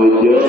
Wujud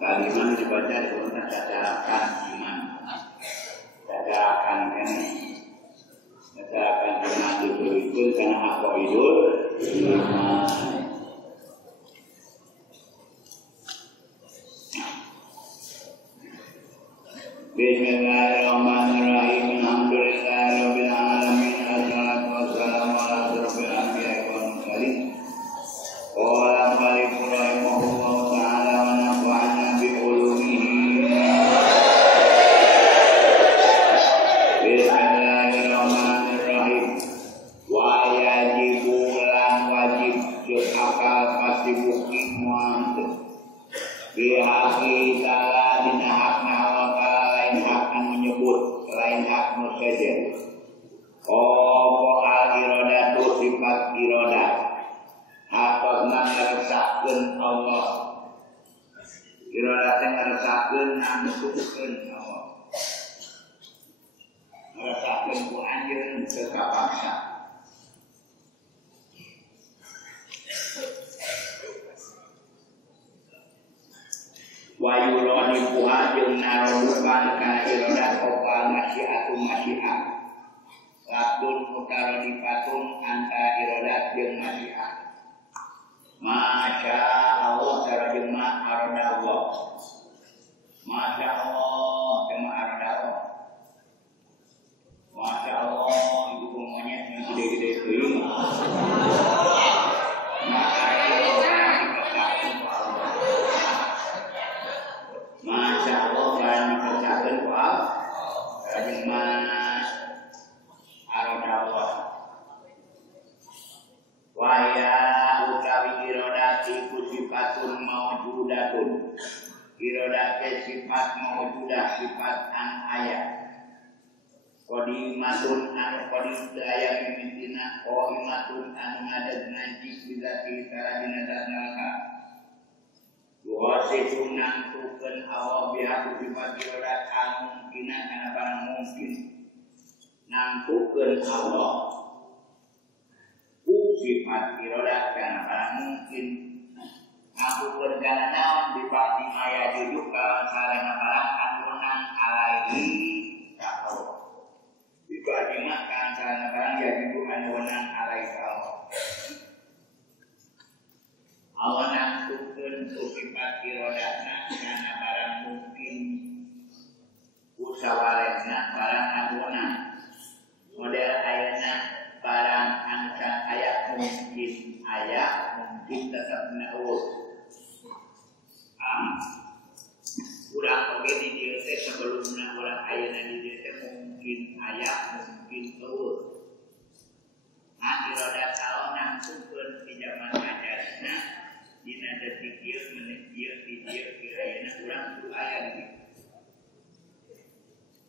Kalimat dibaca dengan cacarakan iman, cacarakan ini, cacarakan iman itu karena apa itu iman. Bismillahirrahmanirrahim. Alhamdulillahirabbil alamin. Wassalatu wassalamu ala asyrofil anbiya'i wal mursalin. Qala al-mu'allif rahimahullahu ta'ala wa nafa'ana lagi salah dina hakna Allah Ta'ala lain hak anu menyebut selain hak musyajar. Oh al iradatu sifat iradah hatotna ngaresahkeun Allah. Iradah teh ngaresahkeun nangsukeun Allah. Ngaresahkeun ku anjeun teu kapaksa. Wayuroni puha jeung narodukan kana iradah opal masyiatu masyiat. Labdun mutarodipatun antara iradat jeung masyiat. Masya Allah sareng ma arada Allah. Masya Allah sama arada Allah. Masya Allah ibu monyet yang gede-gede teuing. Masya Allah kan dikerjakeun ku jeung ma arada Allah. Waya utawi irodati sifatun mawjudatun. Irodati sifat mawjudah sifat an ayat. Qadimatun anu qadim teu aya mimitina qaimatun anu ngadeg jik bizati karadina zatna. Wasifun nangtukeun Allah biha sifat irodat anu mungkina kana barang mungkin. Nangtukeun Allah sifat irodat kana barang mungkin. Nangtukeun kana naon dipati maya jujuk kalawan sareng barang anu nang alaihi ka Allah. Dipati mah kana sareng barang ya jujuk anu nang alaihi ka Allah. Allah nangtukeun sifat irodatna kana barang mungkin. Usawaresna barang aguna. Model ayeuna barang angkat ayat mungkin ayat mungkin tetap naus. Urang oge di dieu teh sebelumna urang ayeuna di dieu teh mungkin ayat mungkin naus. Nah irodat Allah nangtukeun di zaman ajarna dina detik ieu menit ieu di dieu ayeuna urang kudu aya di dieu.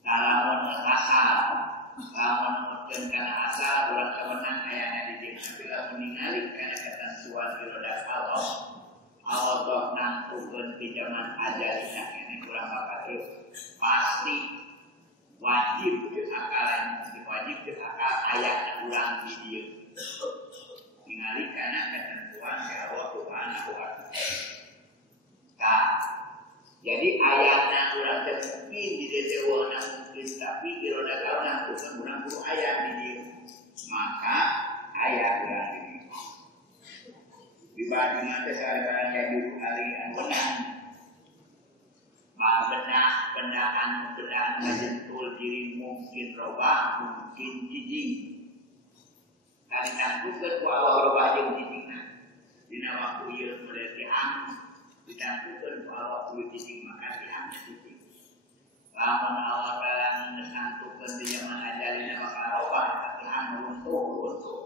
Lamun asal lamun mutkeun kana asal urang sawenang ayana di dieu tapi lamun ningali kana ketentuan irodat Allah Allah kok nangtukeun di zaman ajalina kene urang bakal pasti wajib teu akalan wajib teu akal ayatna urang di dieu ningali kana ketentuan si Allah Subhanahu wa taala. Jadi ayatna urang teh mungkin di dieu mungkin tapi irodat Allah nangtukeun urang kudu aya di dieu. Maka ayat urang di dieu. Dibagi mate sareng jadi kali anunang. Benak bendaan ngajentul diri mungkin robah mungkin jijik. Kali nangtukeun ku Allah robah jeung jijikna. Dina waktu ieu mulai tihang ditangtukeun ku Allah kudu jijik maka tihang jijik. Lamun Allah Ta'ala nangtukeun di zaman ajalina bakal robah tihang runtuh.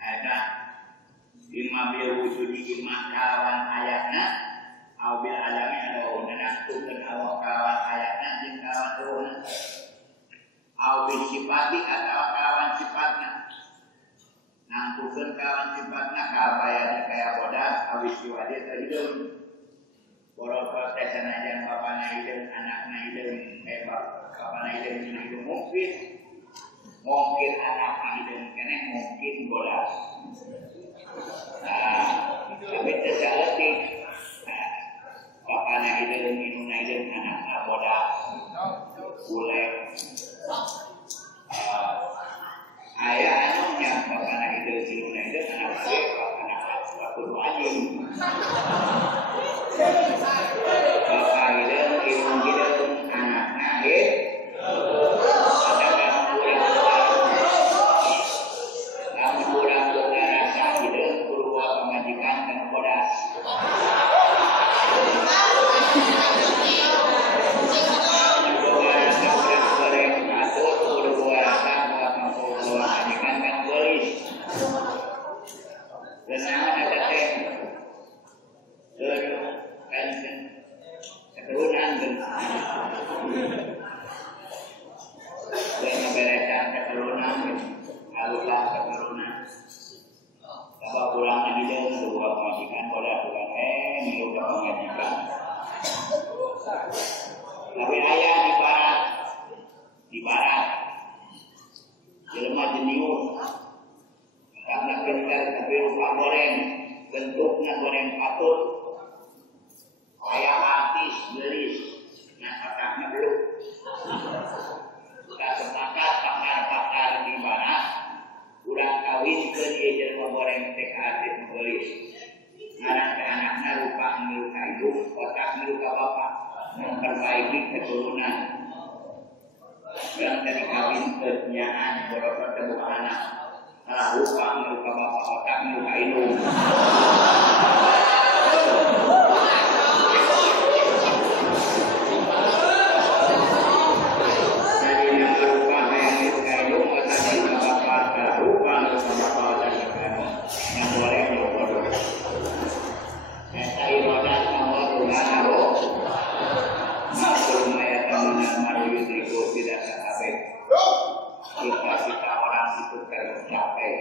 Ada lima bil wujudi imah kalawan ayatna au bil alami adaw nangtukeun Allah kalawan ayatna jeung kalawan ruhna au bil sifati atawa kalawan sifatna nangtukeun kalawan sifatna kabayani kaya bodas awis siwade teu hideung borok teh sanajan bapana hideung anakna hideung bapana hideung mungkin anakna hideung keneh mungkin bodas. Tapi terjadi bapana hideung inuna hideung anakna bodas boleh aya anu nya bapana hideung inuna hideung anakna kudu anjeun bapak hideung inuna hideung anakna Tapi ayah di barat, jelema jenius, karena pintar tapi rupa goreng, bentuknya goreng patut, ayah artis gelis, nah otaknya belum. Kita sepakat pakar-pakar di barat, udah kawin ke dia jelema goreng teh artis gelis. Anak ke anaknya rupa miluka ibu, otak miluka bapak, memperbaiki keturunan. Yang dari kawin kenyaan, borok terbuka anak, salah rupa miluka bapak, otak miluka ibu. Jadi yang rupa yang miluka ibu, otak miluka bapak, salah rupa miluka bapak, otak miluka ibu. Yang boleh miluka ibu. Iroda Allah Subhanahu maklum ayat maru yudriku tidak sampai kita orang itu tercapai.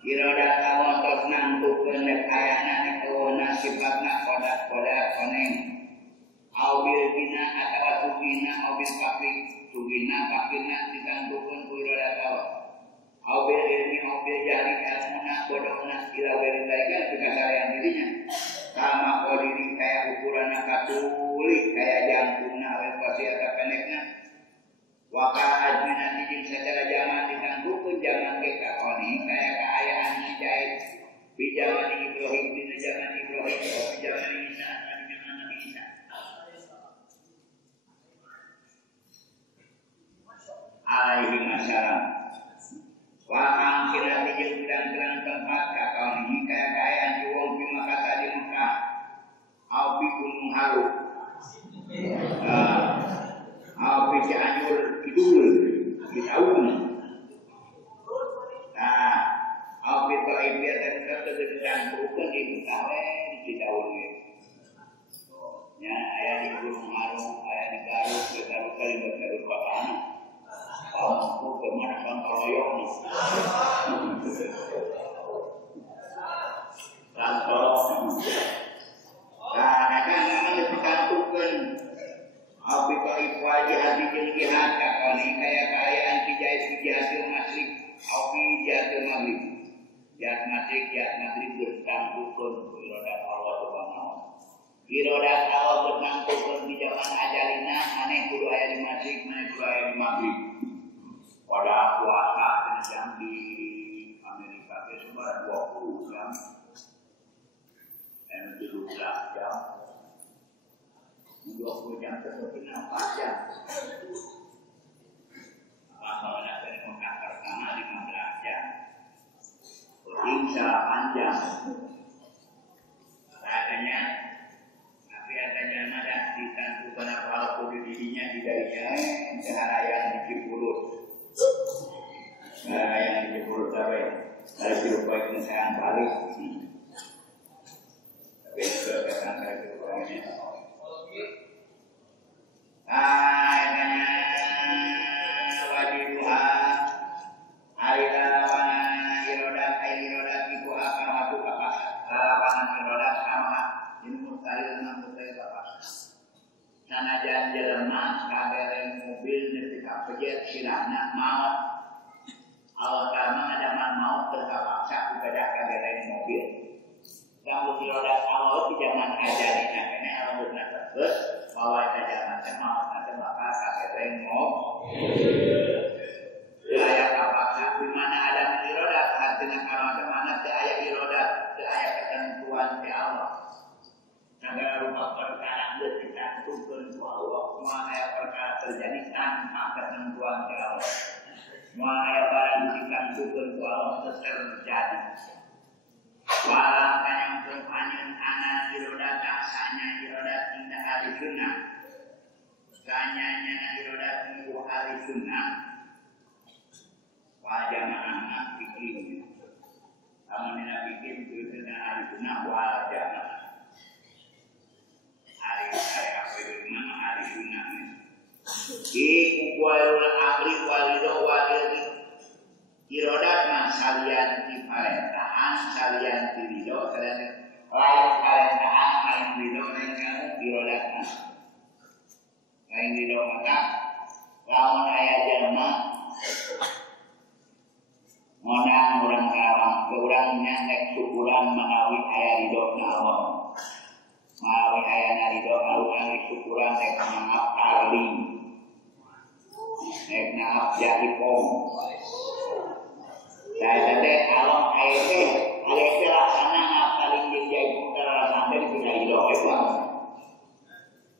Iroda Allah tos nantukeun ayana nekeueuna sifatna kodak-kodak koneng. Au bil bina atawa tugina au bil fakri tugina fakirna ditantukeun ku iroda Allah. Au bil ilmi au bil jahli ilmuna bodohna ila walidaika kekasarian dirinya. Sama kodiri kayak ukuran katulik kayak jangkungna awal pasti atau pendeknya. Wakal ajmina dijin secara zaman ditangguhkan zaman kita koni kayak keayaan hijait. Di zaman Ibrahim, di zaman Ibrahim, di zaman Isa, di zaman Nabi Isa. Alaihi masalam. Wakang kira dijin terang tempat kakau ini kayak keayaan di wong bima kata di Mekah. Au bi gunung halu. Au bi Cianjur Kidul di tahun. Nah, au bi Taif dan ketegedan bukan di Mekah di tahun ini. Ya, ayah di gunung halu, ayah di Garut, di Garut kalimat Garut kota. Aku kemana royong kantor nah kan memang dikantukan api kaifu hati jeung jihad kakoni kayak kaayaan dijahit hasil masrik api jatuh maghrib jat maghrib berkantukan iroda Allah subhanahu iroda Allah berkantukan di zaman ajalina maneh kudu aya di masrik maneh kudu aya di maghrib pada puasa jam di Amerika itu sebenarnya 20 jam dan 17 jam 20 jam seperti 4 jam masalahnya dari Mekah pertama 15 jam Insya 8 jam katanya ada ditantukan apa di dirinya di darinya keharayaan di Cipulut yang dijemput sampai dari dirupai kenekaan balik tapi juga kesan dari dirupainya katanya wajibuha alila lawana irodat iku akan waktu kapas lawanan irodat sama ini mustahil dengan mustahil kapas sanajan jelema kabereng mobil netika pejet silahna maut Allah karena zaman maut terkapaksa kepada kabereng mobil kamu dirodat Allah di zaman ajalina ini Allah benar tersebut bahwa di zaman maut nanti bakal kabereng mobil ayat kapaksa di mana ada dirodat artinya kalau mana di ayat dirodat di ayat ketentuan di Allah negara rumah perkara ditantukan ku Allah semua ayat perkara terjadi tanpa ketentuan di Allah semua ayat barang ditantukan ku Allah terjadi walau kanyang perpanjang anak dirodat aksanya dirodat indah hari sunnah kanyanya dirodat ibu hari sunnah wajah anak bikin kamu tidak bikin itu dengan hari sunnah wajah hari apa itu nama hari sunnah iku kualul amri walido waliri irodat mah salian di parentahan salian di ridho salian lain parentahan lain ridho lain kamu irodat Aing ridho mata lamun aya jalma ngonang urang karawang urang nyandek syukuran menawi aya ridho na Allah. Menawi aya ridho alung syukuran rek maaf arling. Rek maaf jahipom. Saya teh along ayat laksana ngapaling jeung jahipom terasa teh dina ridho eta.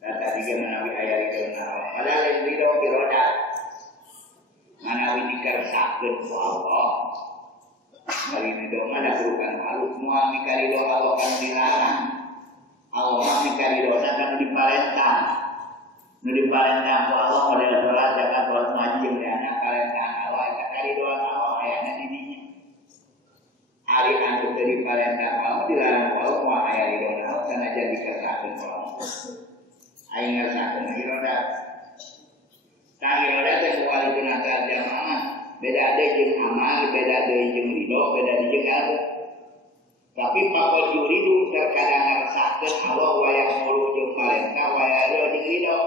Data tiga menawi aya ridho na Allah. Padahal ridho biroda manawi dikersakeun ku Allah. Kali ridho mana berukan halus semua mikari ridho Allah kan dilarang. Allah mikari ridho kan diparentah. Nu diparentah ku Allah model salat zakat salat ngaji jeung dana parentah Allah eta kari ridho Allah aya di dinya. Ari anu teu diparentah Allah dilarang ku Allah moal aya ridho Allah sanajan dikersakeun ku Allah. Aing ngersakeun ridho tah ridho teh kuali tunata jamaah beda deui jeung amal, beda deui jeung ridho, beda deui jeung ilmu. Tapi pakol yuridu terkadang ngarsakeun Allah wayah mulu jeung parentah, wayah jeung ridho.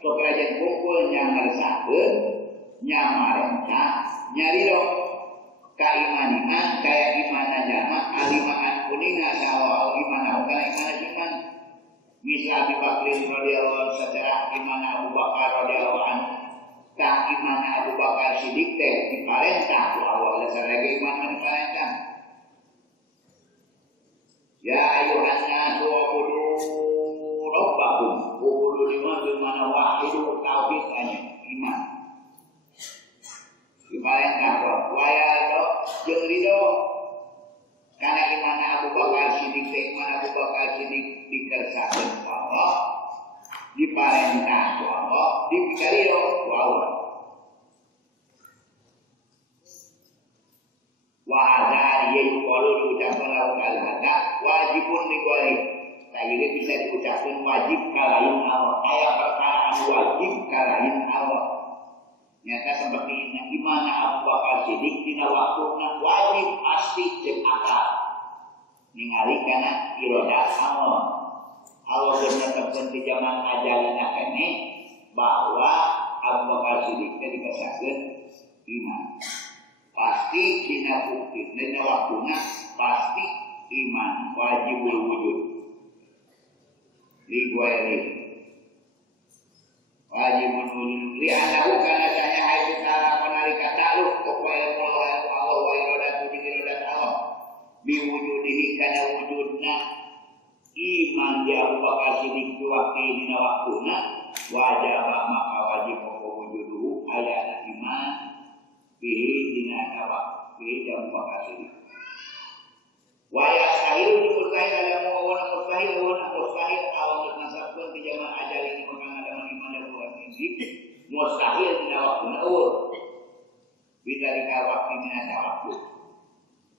Sok rajan kumpul nya ngarsakeun, nya marentah, nya ridho. Kaimanian kaya imana jama alimaan kuninga sawa imana kana imana iman. Misal Abi Bakrin radhiyallahu anhu secara imana Abu Bakar radhiyallahu anhu. Tak iman Abu Bakar Siddiq teh diparentah ku Allah dasarage iman diparentah. Ya ayuhan nasu ubudu rabbakum ubudu lima bimana wahidu tauhid hanya iman. Diparentah ku waya jeung ridho kana iman Abu Bakar Siddiq teh iman Abu Bakar Siddiq dikersakeun ku Allah. Diparentah ku Allah, dipikario ku Allah. Wahada yaitu diucapkan lalu kalimat wajibun digoleh. Nah ini bisa diucapkan wajib kalahin Allah. Ayat perkara wajib kalahin Allah. Nyata seperti ini. Imana Abu Bakar Siddiq dina waktuna wajib pasti jeung akal. Ningali kana iroda Allah. Allah bernetapkan di zaman ajalina kene bahwa Abu Bakar Siddiq teh dikasakeun iman. Pasti dina bukti, dina waktunya pasti iman wajibul wujud. Ligwairi wajibul wujud. Li'anahu kana tanya hai kita menarika ta'aluk kepada Allah wa iradatu jeung iradat Allah. Biwujudihi kana wujudna iman di Abu Bakar Siddiq waktu dina waktuna wajib maka wajib wujuduhu ayat iman bihi dina awak bihi dan Abu Bakar Siddiq. Waya sahil mustahil ada mustahil awak nasabkeun di zaman ajal ini makana ada iman Abu Bakar Siddiq mustahil dina waktuna bisa dikawak dina waktu.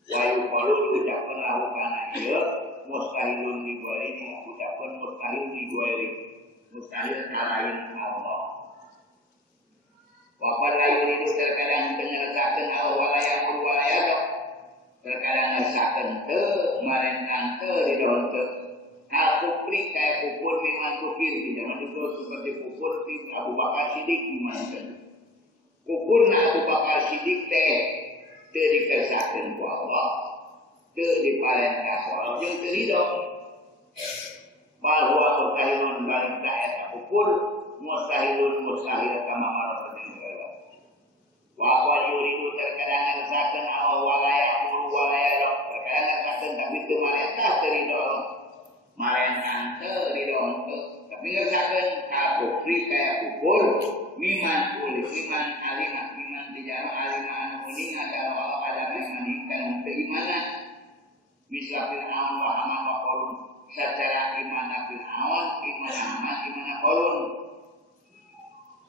Wayu qalu diucapkeun lahu kana ieu mustahilun digoreng, ucapkan mustahil digoreng, mustahil kalahin Allah. Wafat layu itu terkadang menyelesaikan Allah walayah walayah, terkadang menyelesaikan te, marentang te di daun te. Hal kufri kayak pukul memang kufir, tidak itu seperti pukul di Abu Bakar Siddiq dimankan. Pukul Abu Bakar Siddiq teh dikesahkan ku Allah. Ke diparentah soal jeung teu ridho bahwa mustahilun balik ta eta ukur mustahil kama maratan segala wa qad yuridu terkadang ngarsakeun Allah walaya terkadang ngarsakeun tapi teu marentah teu ridho marentah teu ridho tapi ngarsakeun ka kufri kaya ukur miman alimah miman dijama alimah anu kuning adalah ada iman keimanan. Misal Fir'aun wa Haman wa Qarun secara iman Fir'aun, iman Haman, iman Qarun.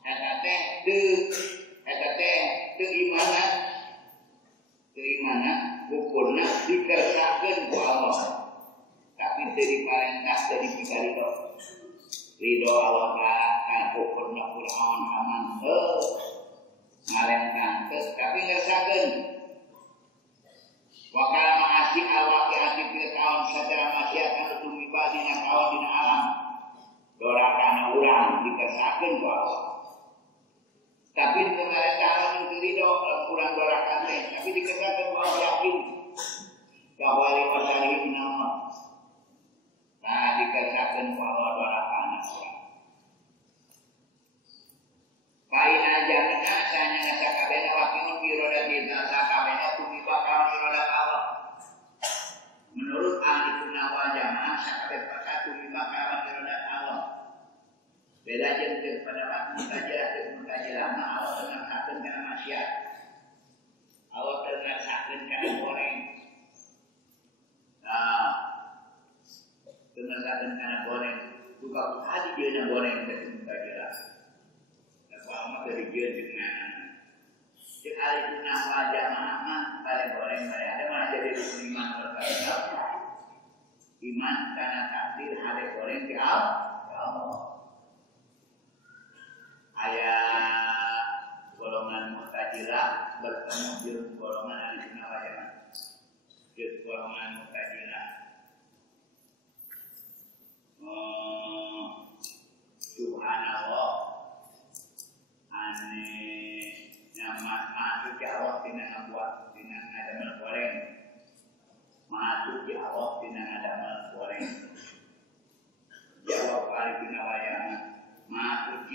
Eta teh teu imanan ukurna dikersakeun ku Allah. Tapi teu diparentah teu dipikari ridho Allah kan ukurna Fir'aun Haman ngarentang tapi ngersakeun. Wakala ma'asih al-waqi'ati fil kaun secara maksiat anu tumiba dina kaun dina alam. dorakana urang dikesakeun ku Allah. Tapi kemarin tahun itu ridho kurang dorakan tapi dikesakeun ku Allah yakin bahwa lima syarih nama. Nah dikesakeun ku Allah dorakana urang. Kaina jamina sanya nasa kabena wakil birodat nasa kabena tumiba kawan birodat Allah. Menurut ahli sunnah wal jamaah sakabeh pasatu tumiba kawan birodat Allah. Beda jeung pendapat mutajilah Allah tengasakeun kana maksiat. Allah tengasakeun kana goreng. Nah, tengasakeun kana goreng. Buka hadi dieuna goreng teh mutajilah. Lama dari dia dengan sekali sunnah wal jamaah mah balik goreng balik ada mana jadi iman berkata iman karena takdir ada goreng di Allah. Ayat golongan Mu'tazilah bertemu dengan golongan ahli sunnah wal jamaah. Golongan Mu'tazilah subhanallah ane nama masuk ke Allah tina buat tina ngadamel goreng masuk ke Allah tina ngadamel goreng jawab kali tina wayang masuk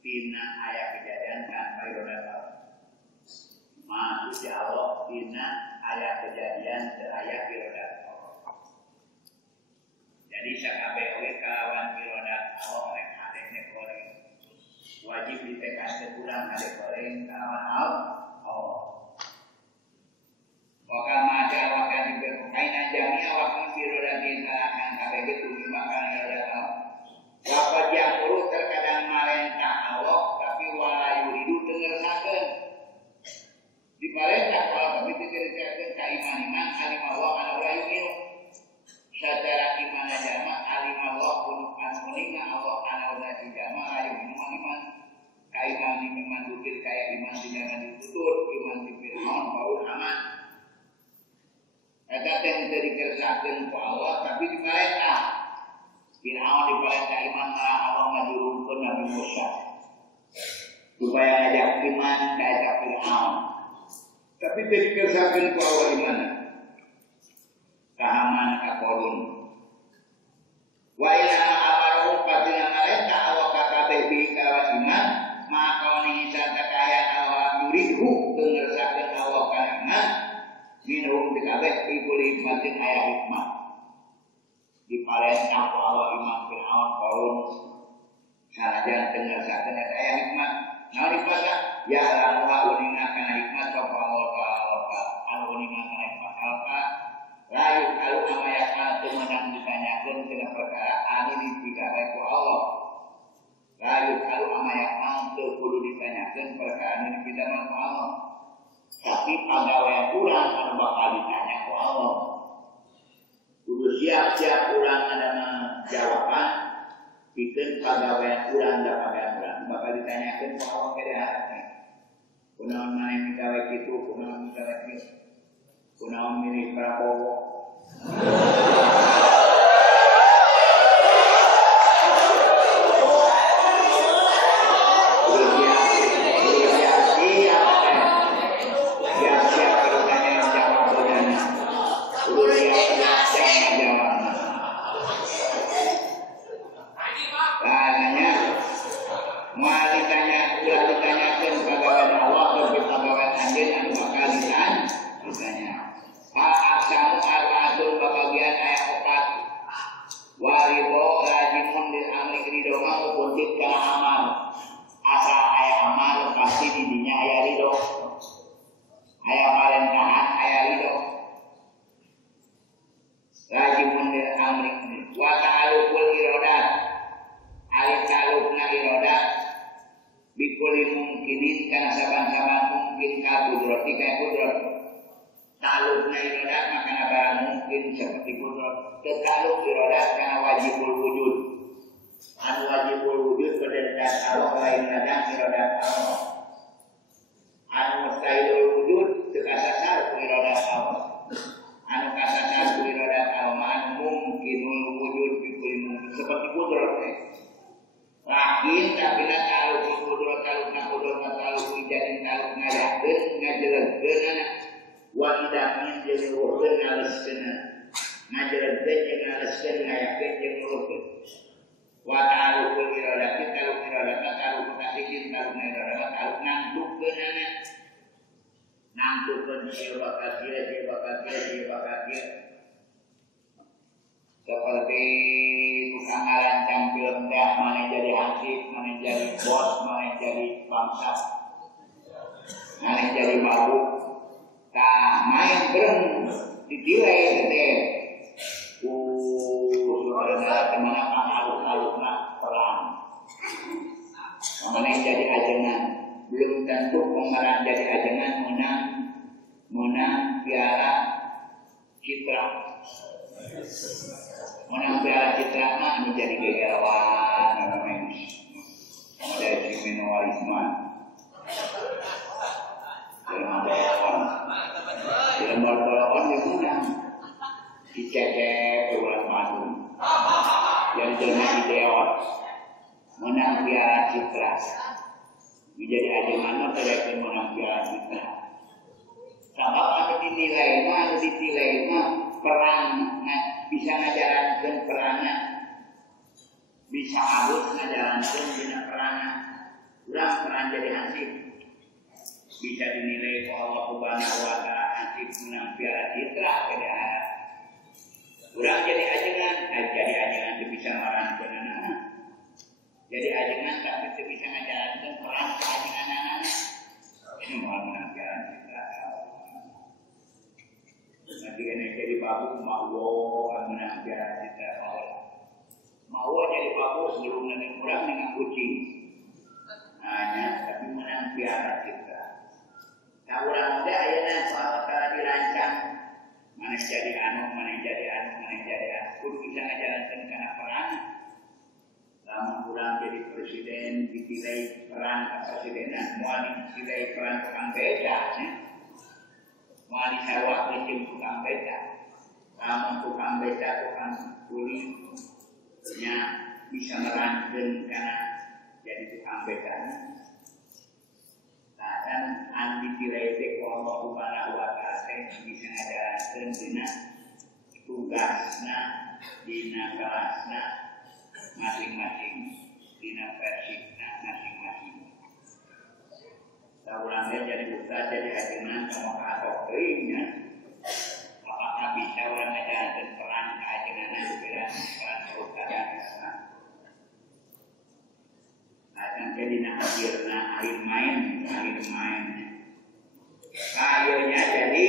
tina ayat kejadian kan bayrodat masuk ke Allah tina ayat kejadian ke ayat birodat jadi sakabeh we kalawan birodat Allah rek hadene goreng wajib ditekan kurang ada goreng kawan Allah. Wakama ada wakan diberkaina jamia wakan birodati salakan kabeh itu makan birodat. Wakat yang urut terkadang marentah Allah tapi wala yuridu dengersakeun. Diparentah Allah tapi dengersakeun ka iman alim Allah ana ula yu'minu. Secara iman jama alim Allah kun anuninga Allah ana ula jama ayu iman. Kaiman iman dukir kaya iman jangan ditutur iman di Fir'aun baru aman. Eta teh teu dikersakeun ku Allah tapi diparentah. Fir'aun diparentah iman malah Allah ngajurungkeun Nabi Musa. Supaya ngajak iman ka eta Fir'aun. Tapi teu dikersakeun ku Allah iman. Kahaman ka Qarun. Wa ila amaru patina marentah Allah ka kabeh bi kawan iman. Maka ini santa kaya Allah yuridhu dengersakeun Allah kana minum dikabeh ikul hikmatin aya hikmah diparentah ku Allah iman Fir'aun Qarun sanajan dengersakeun eta aya hikmah naon dipasa ya lamuha unina kana hikmah sapa Allah anu unina kana hikmah alfa layu kalu amaya kana teu meunang ditanyakeun kana perkara anu dipigawai ku Allah layu kalau amaya teu kudu ditanyakeun perkara anu dipidamel ku Allah. Tapi pagawean urang anu bakal ditanya ku Allah. Kudu siap-siap urang adana jawaban pikeun pagawean urang da pagawean urang bakal ditanyakeun ku Allah ke dahareun. Kunaon maneh migawe kitu, kunaon migawe kitu. Kunaon milih Prabowo. Kekaluk irodat karena wajibul wujud. Anu wajibul wujud berdasarkan Allah lain kadang irodat Allah. Anu mustahilul wujud sekasasar irodat Allah. Anu kasasar irodat Allah anu mungkinul wujud bikul mungkin seperti kudrat. angin tapi na taluk kudul taluk na kudul taluk ijadin taluk ngayakeun ngajelegkeun anak wa idamin jeung nuruhkeun ngaleskeun ngajelegkeun jeung ngaleskeun ngayakeun jeung nuruhkeun wa taluk iradati taluk iradana taluk kasihin taluk iradana taluk nangtukkeun anak nangtukkeun ieu bakal kieu seperti tukang ngarancang film teh mana jadi hansip, mana jadi bos, mana jadi bangsa, mana jadi mabuk. Tah main bereng ditilai teh. Saudara kemana pengaruh-aruhna perang. Mana jadi ajengan, belum tentu pemeran jadi ajengan menang piala citra. Menang piala citra mah menjadi gegerawan namanya. Ada Jimeno Warisman. Dalam balapan yang menang dicecek ke bulan madu. Yang dengan ideot menang piala citra. Menjadi ajengan terkait menang piala citra. Sebab ada dinilai mah, ada ditilai mah perang bisa ngajarankeun perana bisa halus ngajarankeun dina perana urang peran jadi hansip bisa dinilai ku Allah Subhanahu wa taala hansip menang piala citra pada urang jadi ajengan teu bisa marankeun anak jadi ajengan tapi teu bisa ngajarankeun perang ka ajengan-anak ini moal menang piala citra. Nanti kena jadi babu mau menang piala citra mau jadi babu sebelum nanti kurang dengan kucing hanya tapi menang piala citra. Nah orang muda ayeuna soal perkara dirancang mana jadi anu kudu bisa ngajarankeun kana perang. Lamun kurang jadi presiden dipilih peran kepresidenan moal dipilih peran tukang beca wali sarwa jeung tukang beca. Lamun tukang beca tukang kuli nya bisa merankeun kana jadi tukang beca. Nah kan andi dilebek Allah Subhanahu wa taala bisa ngajarankeun dina tugasna dina kelasna masing-masing dina versina masing-masing. Urangnya jadi buta jadi ajengan sama katok keringnya. Apakah bisa orang ngajarankeun peran ka ajengan beda peran buta dan sana. Acan teh dina akhir main. Kayunya jadi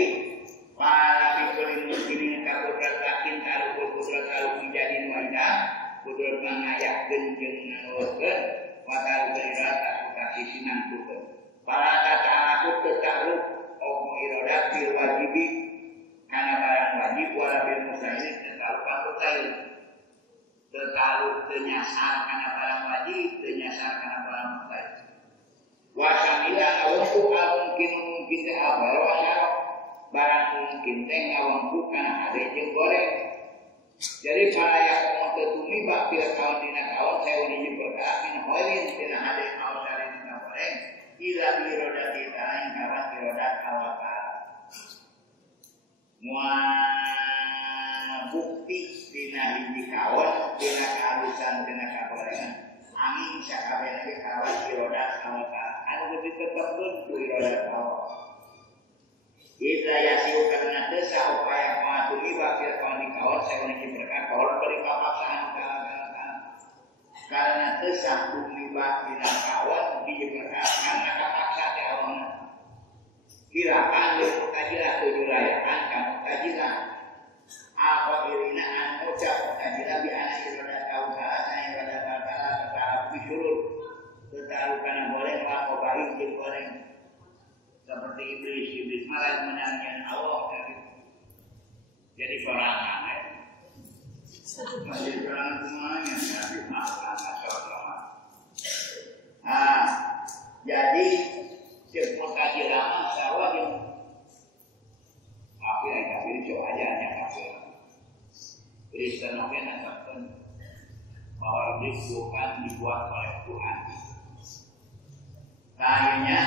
para bikurin mungkin kabudrat lakin taruh kudrat taruh menjadi wajah kudrat mengayahkeun jeung nganuhkeun watal beirata kasih sinangkukeun. Para kata aku tertaruh omu irodat bil wajibi karena barang wajib wala bil mustahil tertaruh pantut lain tertaruh ternyasar karena barang wajib ternyasar karena barang mustahil wasamila ngawampu mungkin teh abar wasar barang mungkin teh ngawampu karena ada jeung goreng jadi para yang mau tetumi bakpil kawan dina kawan saya uji berkah min hoilin dina ada kawan dari dina goreng ila irodat kita yang kawan irodat awakal bukti dina hiji kawan dina kehalusan dina kagorengan angin sakabeh lagi kawan irodat awakal anu lebih tetap bentuk irodat awakal ita yasiu karena desa upaya mengatumi bakil kawan di kawan saya uji berkah kawan beri papaksaan karena desa bumi bakil kawan diberkah karena kapaksa di awalnya kirakan mutajilah tujulayakan kamu tajilah apa irinaan ucap mutajilah bi anak irodat kausaha saya irodat kausaha tetap bisurut tetaruh karena boleh melakukan baik jeung goreng seperti iblis malah menangnya Allah jadi perangan jadi perangan semuanya jadi jadi seperti lama sawah yang kafir coba aja hanya kafir Kristen mungkin akan bahwa makhluk bukan dibuat oleh Tuhan. Akhirnya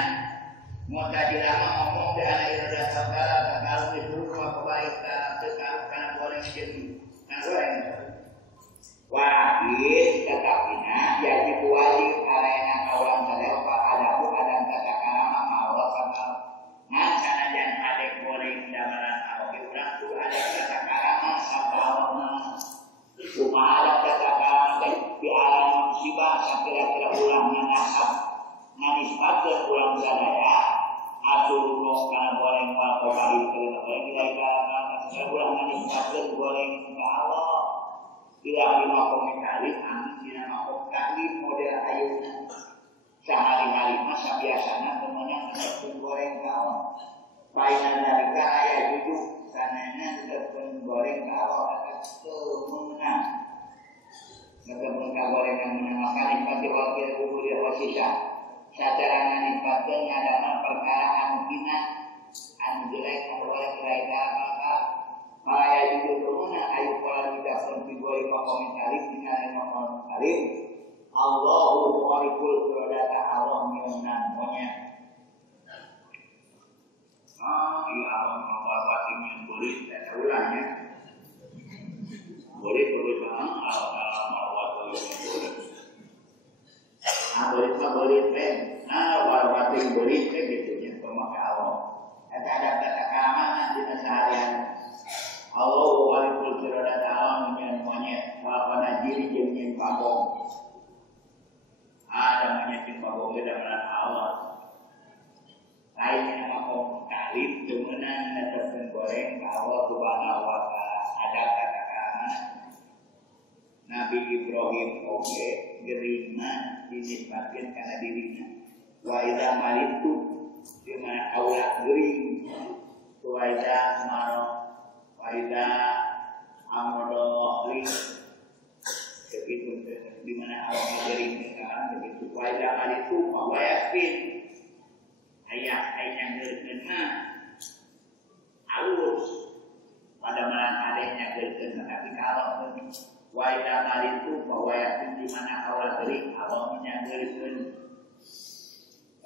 Mu'tazilah ngomong di anak iroda saudara kalau itu apa baik karena boleh jadi goreng. Wajib tetapnya jadi wajib arena kaulan terlepas ada kata kalama Allah sama sana jangan ada goreng damaran awak orang tu ada kata kalama sama Allah cuma ada kata kalama di alam musibah kira-kira ulangnya nasab nganisbatkan ulang sadaya atur kana goreng wal kobari kira-kira ulang nganisbatkan goreng ke Allah ilang lima komentari amin dina makokali model ayuna sehari-hari masa biasanya temennya tetap goreng kawan baina dalika ayah jujur sananya tetap goreng kawan tetap temenang tetap goreng yang menamakan nikmati wakil kukulir wasisa sacarangan nikmatkan adalah perkara anukina anu jelek anu oleh kira-kira Malaya jujur rumuna ayat pola tidak konfiguri komentari dengan komentari Allahu mu'ariful suradata Allah miunan monyet. Iya Allah mengawasinya boleh dan ulangnya boleh Allah mengawasinya boleh pen walaupun boleh pen gitunya pemakai Allah ada kata keamanan di seharian Allah walikul sirada ta'ala menyan monyet walaupun jiri jemnyin pabong ada monyet jemnyin pabong itu dalam Allah lainnya makam taklif demenan netepkan goreng ke Allah subhanahu wa ta'ala ada kata-kata Nabi Ibrahim oke gerima dinisbatkan karena dirinya wa idha malitu dimana awla gering wa idha marok Faida amrodohli begitu di mana awal dari mereka begitu faida kali itu bahwa yakin ayah gerkena halus pada malam adanya gerkena tapi kalau faida kali itu bahwa yakin di mana awal dari awalnya gerkena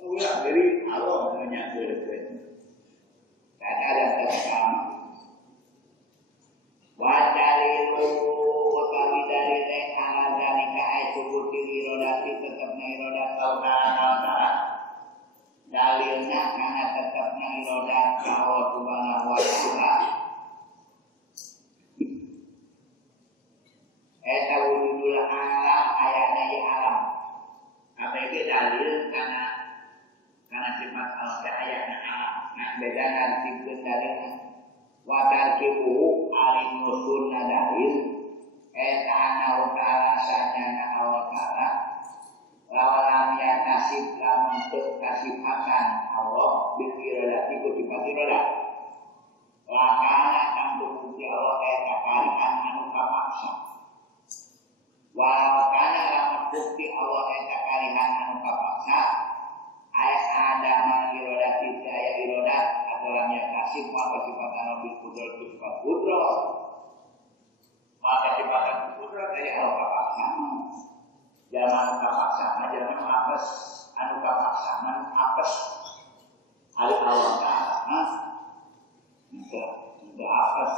awal dari awalnya gerkena ada kata Wajalilu utawi dari ala zalika aitu bukti irodati tetapna irodat saudara-saudara dalilnya karena tetapna irodat Allah subhanahu wa ta'ala eta wujudul alam ayatnya di alam apa itu dalil karena sifat Allah ayatnya alam nah beda nanti dalilnya Wadar kibuhu alim nusun nadalil ana ta'ala sanyana Allah ta'ala lawalam ya nasib lamun kasifatan Allah bil iradati kutipat iradat lakana kang bukti Allah kalian anu kapaksa walau kana lamun bukti Allah kalian anu kapaksa ayat ada iradati saya iradat dalam yang kasih maka sifatan Nabi Kudrat itu sifat Kudrat maka sifatan Kudrat dari al-Kapak sama zaman Kapak sama zaman apes anu Kapak sama apes Allah Ta'ala tidak apes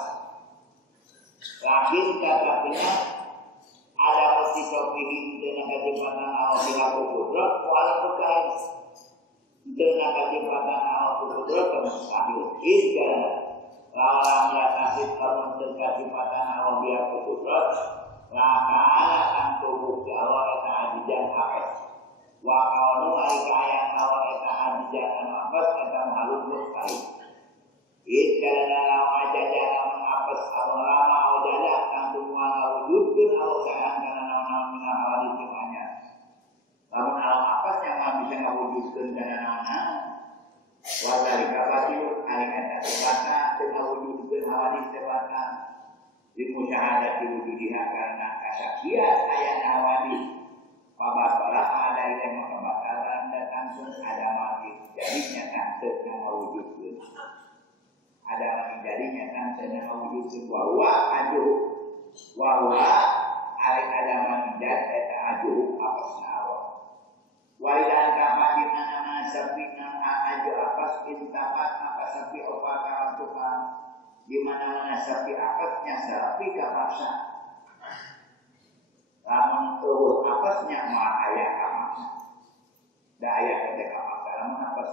lahir katanya ada posisi dengan sifatan Allah bila Kudrat kuali berkait dengan kecepatan Allah Subhanahu wa ta'ala lawan melatasi dengan kecepatan Allah biar kudrat lakana tanpa bukti Allah eta adijan apes wa kaunu alika ayat Allah eta adijan apes eta halus sekali karena wajah dalam apes Allah lama wajah tanpa mengawujudkan Allah sayang karena naon-naon minawali semuanya namun alam apes yang bisa mewujudkan karena naon-naon wadari kapatiu aling eta sebata dengan wujudkan awali sebata dimusyahadat diwujudiha karena kesaksian ayat awali pabatara ada yang kebakaran dan langsung ada mati jadinya tante yang mewujudkan ada mati jadinya tante yang mewujudkan bahwa aduh bahwa aling ada mati dan eta apasna Allah. Waidan kama di mana-mana sepi nang ajo apas intapat apa sepi opa kawan tukang di mana-mana sepi apasnya sepi kapaksa. Lamun tuh apasnya mah ayah kapaksa. Da ayah kete kapaksa lamun apas.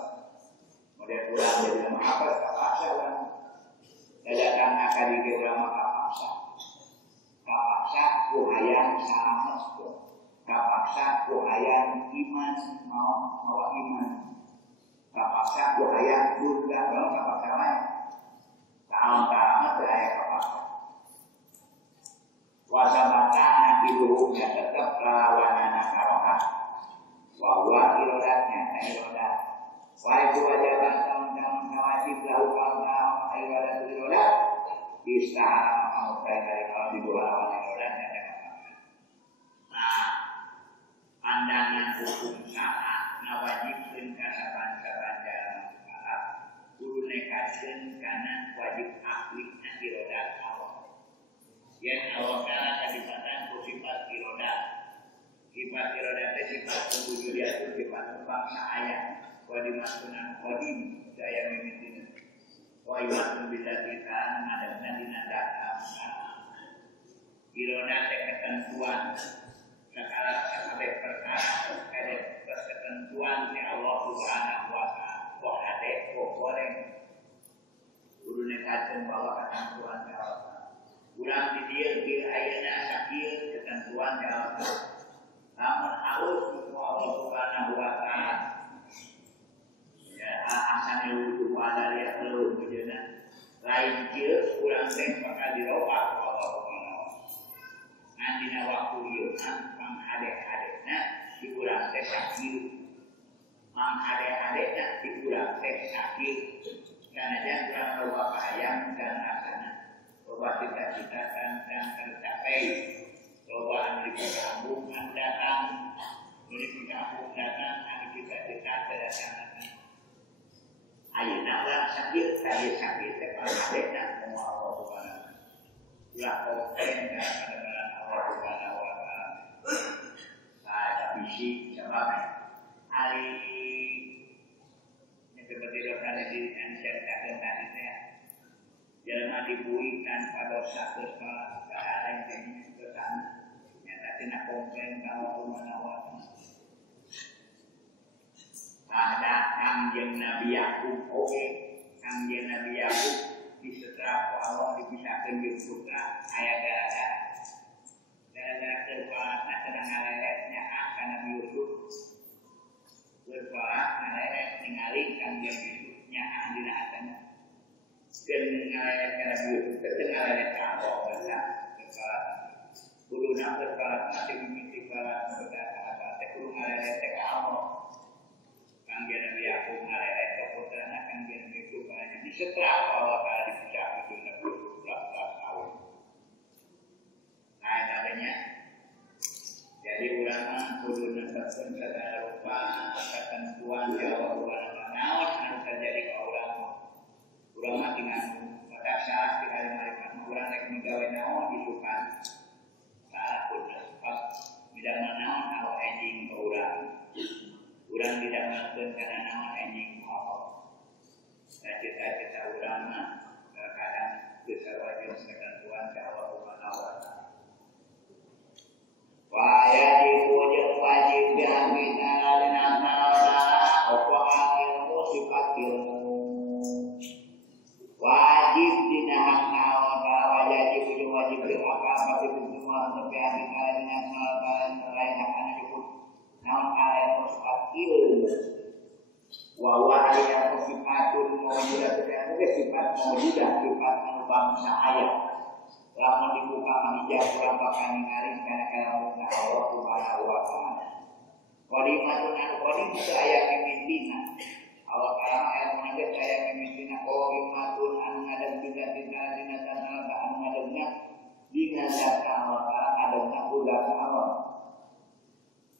Model kurang jadi lama apas kapaksa kan. Dadakan akadi ge lama kapaksa. Kapaksa ku hayang salamet tuh. Kapaksa ku hayang iman mau iman. Kapaksa ku hayang surga kalau kapaksa lain. Tahun-tahun beraya kapaksa. Wasabata anak iluhnya tetap lawan anak karohah. Wawa irodatnya irodat. Wa itu wajaban tahun-tahun wajib lakukan irodat irodat. Istahara mau dari kalau di dua lawan irodatnya ada kapaksa. Nah, pandangan hukum syara ngawajibkeun ka saban-saban jalan perkara kudu nekaskeun kana wajib aklina irodat Allah. Yen Allah kana kadipatan ku sifat irodat. Sifat irodat teh sifat wujudiyatun sifat bangsa ayat. Wa dimasunan qadim daya mimitin. Wa imatun billati ta'ala ngadepna dina data. Irodat teh ketentuan segala kabeh perkara kabeh ketentuan ti Allah Subhanahu wa taala. Kok ade kok goreng. Kudu nekakeun bahwa ketentuan ti Allah. Urang di dieu kieu ayeuna sakieu ketentuan ti Allah. Lamun alus ku Allah Subhanahu wa taala. Ya asane wudu ala liat leuh bejeuna. Lain kieu urang teh bakal dirobah ku Allah Subhanahu wa taala. Andina waktu ieu mang adek-adekna dikurang teh sakit. Mang adek-adekna dikurang teh sakit. Karena jangan kurang loba kahayang dan asana. Loba cita-cita dan tercapai. Loba anu dipikambung anu datang. Anu dipikambung datang anu cita-cita terdatang. Ayeuna urang sakit, kaya sakit teh mang adekna moal Allah Subhanahu. Ulah komplain kana Allah Subhanahu wa taala. Ada bisi sebab hari ini seperti dokter di menceritakan tadi saya jalan dibuikan pada dosa bersalah ada yang ingin ke sana nyata tidak komplain kalau rumah awal ada kangjeng Nabi Yakub kangjeng Nabi Yakub di setelah Allah dipisahkan di surga ayat gara-gara bersolat sedang ngaleletnya akan Nabi Yusuf bersolat ngalelet ningali kangjeng Yusufnya andina atana dan ngalelet ke Nabi Yusuf dan ngalelet ke Allah bersolat kudu nak bersolat masih mimiti sholat berkata apa teh kudu ngalelet ke Allah kangjeng Nabi Yakub ngalelet ke putrana kangjeng Yusuf di setelah Allah kala dipisah itu Nabi Yusuf 11 tahun. Nah, adanya jadi ulama kudu nepatkeun segala rupa ketentuan di Allah Subhanahu naon anu terjadi ka urang. Urang mah tinggal pada salah di kalimat urang rek migawe naon isukan. Salah kudu pas midang naon aw enjing ka urang. Urang didamelkeun kana naon enjing ka Allah. Cita-cita urang mah kadang geus wajib ketentuan ka Allah Subhanahu wa taala. Wajib diambil dengan cara apa ilmu sifat ilmu wajib dinahan kalau wajib apa pasti semua tapi ambil dengan cara lain akan disebut naon ilmu sifat ilmu wawa yang sifatun mawjudah sifat mawjudah sifat bangsa ayat lamun dibuka menijak kurang bakal ningali karena muka Allah Subhanahu wa taala. Qadimatun qadim itu aya mimitina. Allah Taala aya munajat aya mimitina qadimatun anu ngadeg dina tanah anu ngadegna dina zat Allah Taala ngadegna ulah Allah.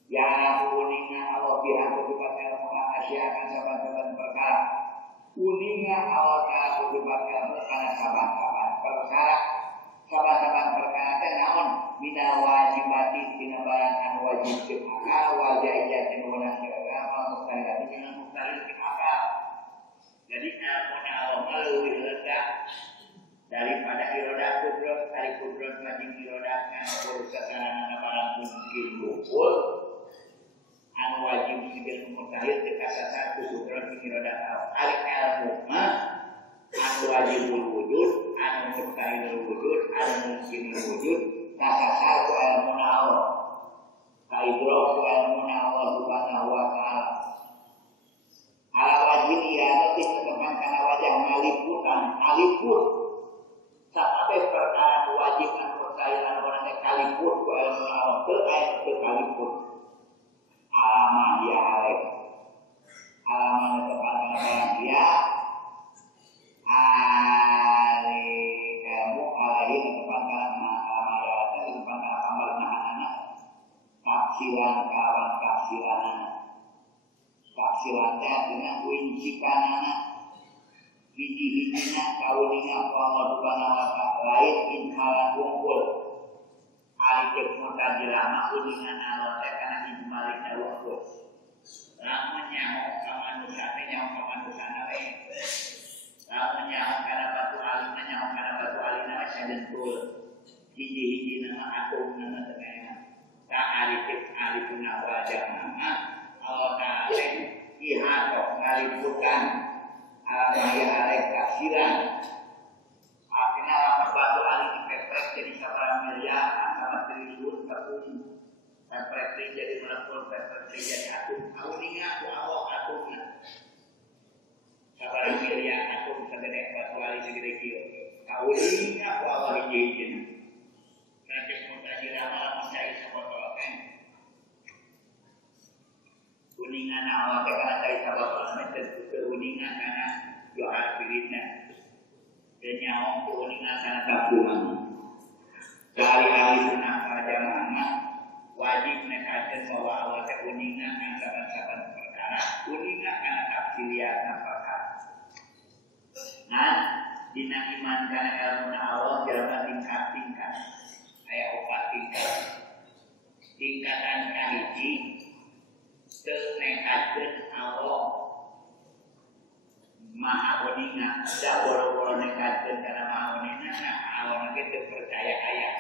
Ya kuninga Allah biha kutubatna mengasyiakan saban-saban perkara. Kuninga Allah Taala kutubatna kana saban-saban perkara. Saban-saban perkara teh naon minal wajibati tina barang anu wajib ke akal wajah ijatin wana syarama mustahil dengan mustahil ke akal. Jadi ilmu Allah lebih rendah daripada irodah kudrat kali kudrat majing irodahnya sekarang barang mungkin bukul anu wajib sigil mustahil ke kasar kudrat irodah Allah. Ari ilmu mah anu wajib wujud anu mustahil wujud anu mungkin wujud kasar ku ilmu Allah. Kaidrok ku ilmu Allah subhanahu wa ta'ala. Ala wajib ya nanti ketepan karena wajah maliputan aliput sampai perkara wajib anu mustahil anu orangnya kaliput ku ilmu Allah teu aya teu kaliput. Alamah dia arek alamah tepan kana barang dia ali ilmu alai tepan kana alamah dia tepan kana pambarnahan tafsiran kawan tafsirannya dengan wincikanana biji-bijina kauninga Allah subhanahu wa ta'ala lain ijmalan wungkul ali cek mutajilah makuningan Allah karena ijmalina wungkul lamun nyaho ka manusia teh nyaho ka manusia we lamun nyaho kana batu alina nyaho kana batu alina we sadentul hiji-hiji nama atomna teh ta ali cek ali punah wajah mama Allah ta'ala ihatok ngaliputan alamaya arek kasiran artinya lapan batu alih dipepek jadi sabarang miliar sama triliun tepung pepek jadi melekul pepek jadi atum kauninga ku Allah atumna sabarang miliar atum segede batu alih segede kieu kauninga ku Allah hiji-hijina nanti mutajirah malah mencari sabotol kuningan Allah teh kana cari sabotol kuningan kana doa pilihnya dan nyawa kuningan kana tabungan dari ahli sunnah wal jamaah wajib nekajeun bahwa Allah teh kuningan kana saban-saban perkara kuningan kana tafsiriyatna perkara. Nah dina iman kana ilmu Allah jalma tingkat-tingkat aya 4 tingkat. Tingkatan kahiji teu nekajeun Allah maha kuningan da boro-boro nekajeun kana maha kuningan Allah ge teu percaya aya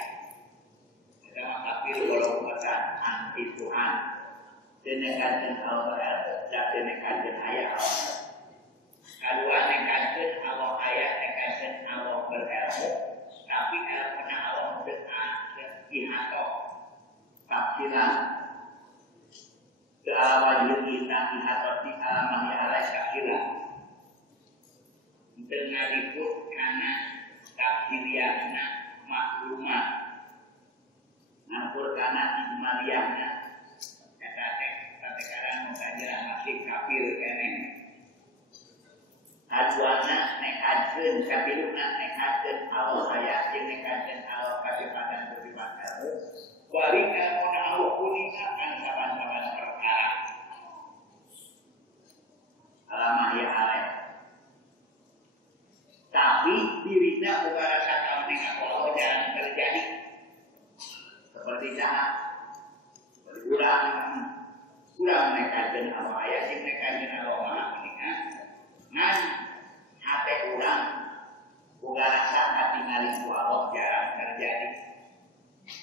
eta mah kafir golongan anti Tuhan teu nekajeun Allah da teu nekajeun aya Allah kadua nekajeun Allah aya nekajeun Allah berilmu tapi ilmuna Allah teu ihato tafsiran wajib kita ihato di alamah ya alai tafsiran dengan ikut karena tafsiriyahna maklumat nampur karena ijmaliyahna eta teh sekarang mutajilah masih kafir kene kaduana nekajeun kapiluna nekajeun Allah aya jeung nekajeun Allah kasifatan bersifat ilmu bari ilmu Allah kuningan kan saban-saban perkara alamah ya alai tapi dirinya bukan rasa kamning Allah jarang terjadi seperti jahat kurang nekajeun Allah aya jeung nekajeun Allah maha kuningan ngan hate urang boga rasa katingali ku Allah jarang terjadi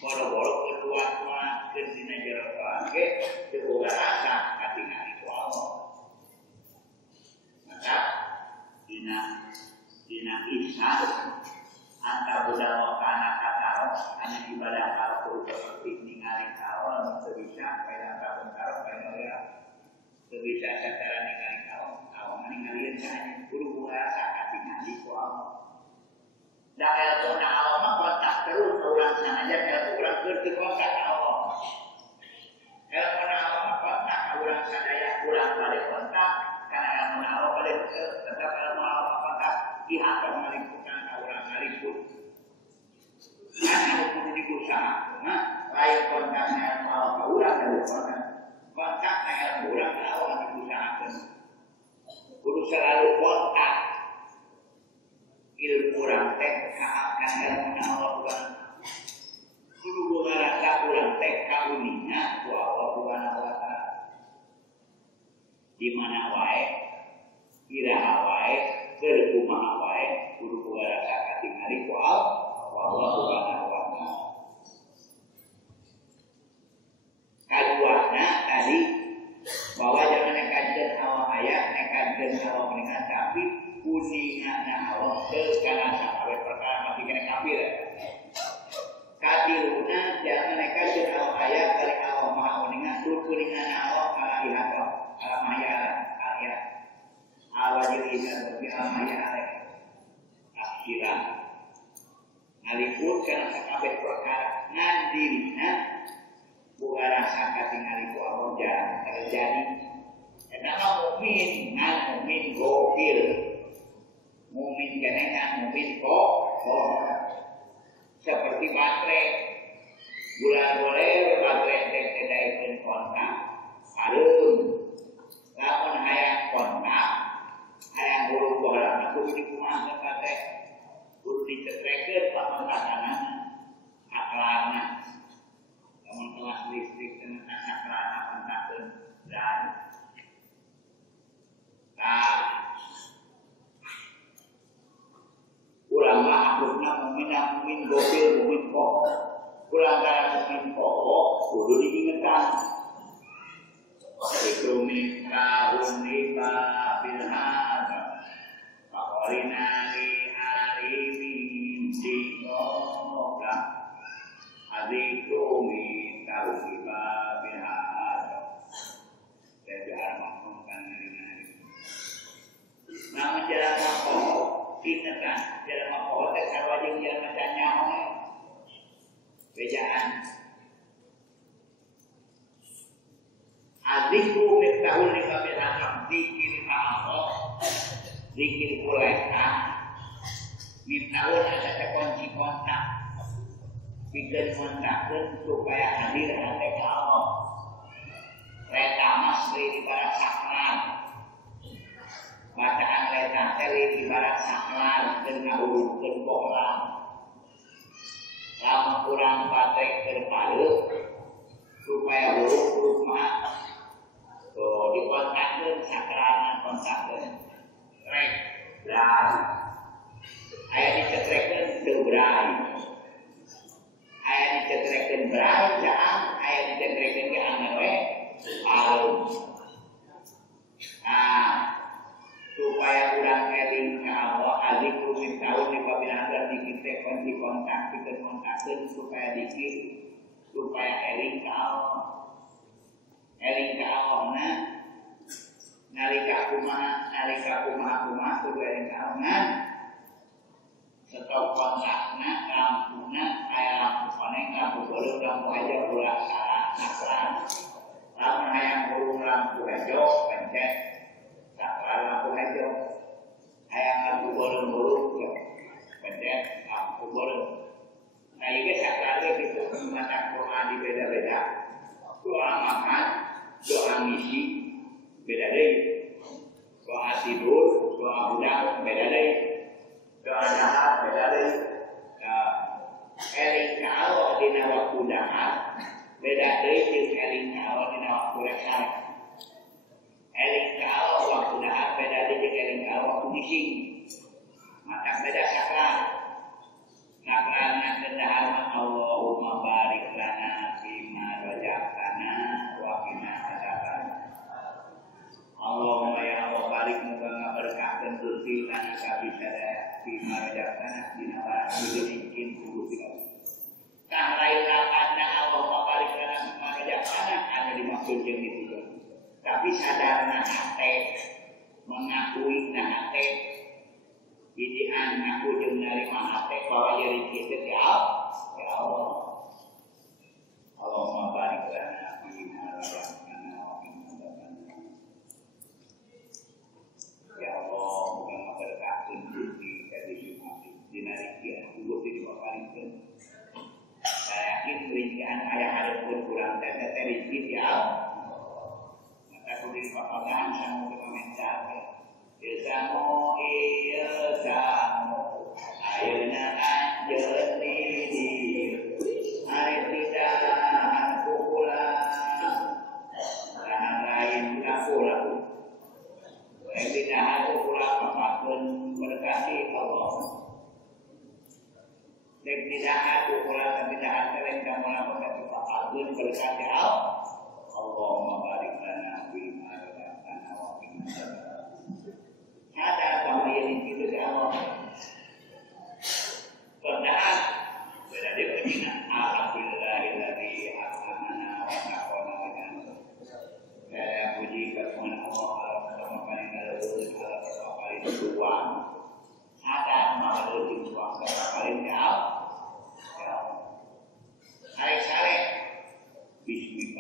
boro-boro kedua keun dina jero ge teu boga rasa katingali ku Allah maka dina ihsan anta budal kana kataro hanya ibadah kalau seperti ningali kawon teu bisa kayak tahun karo kayak teu bisa secara ningali kawon ningalieun hanya kudu rasa katingali ku Allah da ilmu na Allah mah kontak terus urang sanaja ilmu urang keur teu kontak Allah ilmu na Allah mah kontak urang sadaya urang bade kontak kana ilmu na Allah bade tetap ilmu Allah kontak ihato ngaliputan urang ngaliput anu kudu diusahakeun lain kontakna ilmu Allah ka urang dan kontakna ilmu urang ka Allah diusahakeun kudu selalu kontak ilmu urang teh kaangkan ilmu Allah urang kudu boga rasa urang teh kauningan ku Allah karena sampai perkara mati kena kafir. Kadiruna jangan mereka jenau ayat dari Allah maha uningan kuningan Allah ala ihato ala maya ayat awajil ihat tapi ala maya ayat akhirat ngaliput karena sampai perkara ngandirina bukan rasa katingali ku Allah jarang terjadi. Karena mukmin, mukmin gokil, mukmin kenengan, mukmin kok seperti baterai, bulan boleh baterai tidak kontak, harum, lamun hayang kontak, hayang buru bola, aku di rumah baterai, buru dicetrekeun pamantanan, aklarna, namun kelas listrik dengan aklarna kontakkeun dan ulang akhirnya mukmin gokil mukmin kok ulang antara mukmin kok kudu diingatkan itu minta unika bilhada fakorina li alimin dinoga adikku minta unika bilhada saya jarang ngomongkan namun jalan apa kita kan jalan apa tekar wajib jalan macamnya bejaan adikku miftahul likabil hakam dikir Allah dikir kuleka miftahul ada kunci kontak bikin kontakkan supaya hadir hati Allah reta masri di barat sakral bacaan letak teli ibarat saklar dengan urutkan bohlam lama kurang baterai terpalu supaya urut rumah dikontakkan sakralan kontakkan rek berai ayah dicetrekan ke berai ayah dicetrekan berai jangan ayah dicetrekan ke anggawe alum supaya kurang eling ke Allah adik rumit tahun di kabinet dikit kontak kita kontakkan supaya dikit supaya eling ke Allah nah nalika kumaha kudu eling ke Allah nah setau kontakna lampuna aya lampu koneng lampu bolong lampu aja ulah salah sakran lamun hayang burung lampu hijau pencet sakral lampu hijau hayang lampu bolong pencet lampu bolong nah juga sakralnya gitu mata doa di beda-beda doa makan doa ngisi beda deh doa tidur doa budak beda deh doa dahar beda deh eling ka Allah dina waktu dahar beda deh jeung eling ka Allah dina waktu reksal eling ka Allah waktu dahar beda deh jeung eling ka Allah waktu ngising mata beda sakral sakralna kedahar Allahumma barik lana fima razaqtana wa qina adzaban Allahumma ya Allah barik muga ngaberkahkeun rezeki kana kabisada fima razaqtana dina barang dibikin kudu kita tah lain lapanna Allahumma barik lana fima razaqtana anu dimaksud jeung itu tapi sadarna hate mengakui na hate jidian aku jeung narima hate bahwa jadi kita ya Allah Allahumma barik lana fima razaqtana wa qina adzaban ya Allah muga ngaberkahkeun rezeki dari Jumat dina rezeki dulu diwakilkeun saya yakin ringan aya hareupeun kurang teh rezeki ya maka kudu dipapagan sanggup komentar Ilsamu ilsamu ayeuna anjeun di ari tidak pulang karena lain pulang tidak pulang apapun berkati Allah dan tidak pulang tapi tidak sering kamu lakukan apapun berkati Allah Allahumma barik lana fima razaqtana wa qina adzaban ada bahwa yang itu Allah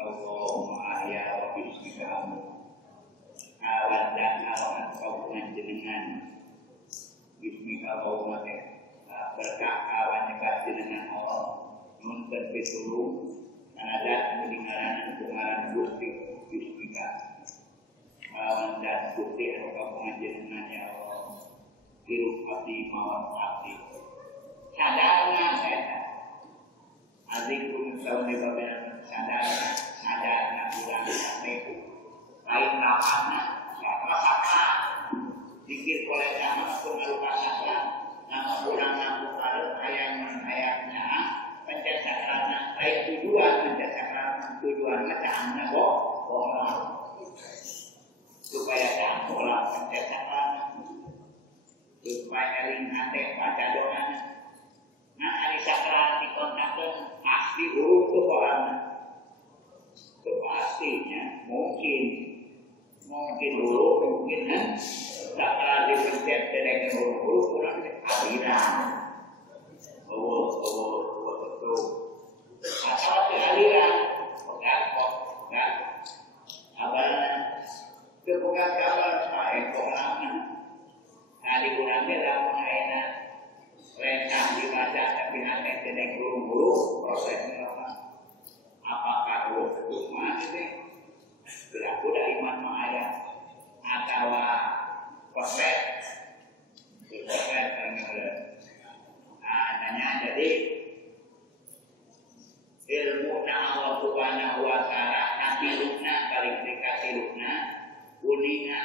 Allahumma ahya wa bismika awan dan awan kagungan jenengan bismika Allahumma berkah awan nyebat jenengan Allah nuntun pitulung ada meninggalan pengaran Gusti bismika awan dan Gusti anu kagungan jenengan ya Allah hirup abdi mawan abdi sadarna saya adik pun tahun di bawah sadarna bulan sampai lain rapana sakra dikir oleh nama pun aluka sakra nama kurang ngaku kalau ayatnya pencet sakrana lain tujuan pencet sakrana tujuan macamnya bohong supaya tak bohong pencet sakrana supaya eling hati baca doa. Nah, hari sakral dikontakkan pasti urut ke orang. Itu pastinya mungkin dulu mungkin sakral dipencet dengan urut kurang aliran. Betul. Asal aliran, enggak. Abang, itu bukan kabar saya kok lama. Tadi kurangnya dalam ayat. Rencang dibaca tapi hanya tidak guru-guru prosesnya apakah hukuman ini berlaku dari iman ayat atau proses tanya jadi ilmu Allah subhanahu wa ta'ala nanti lukna balik dikasih lukna uninga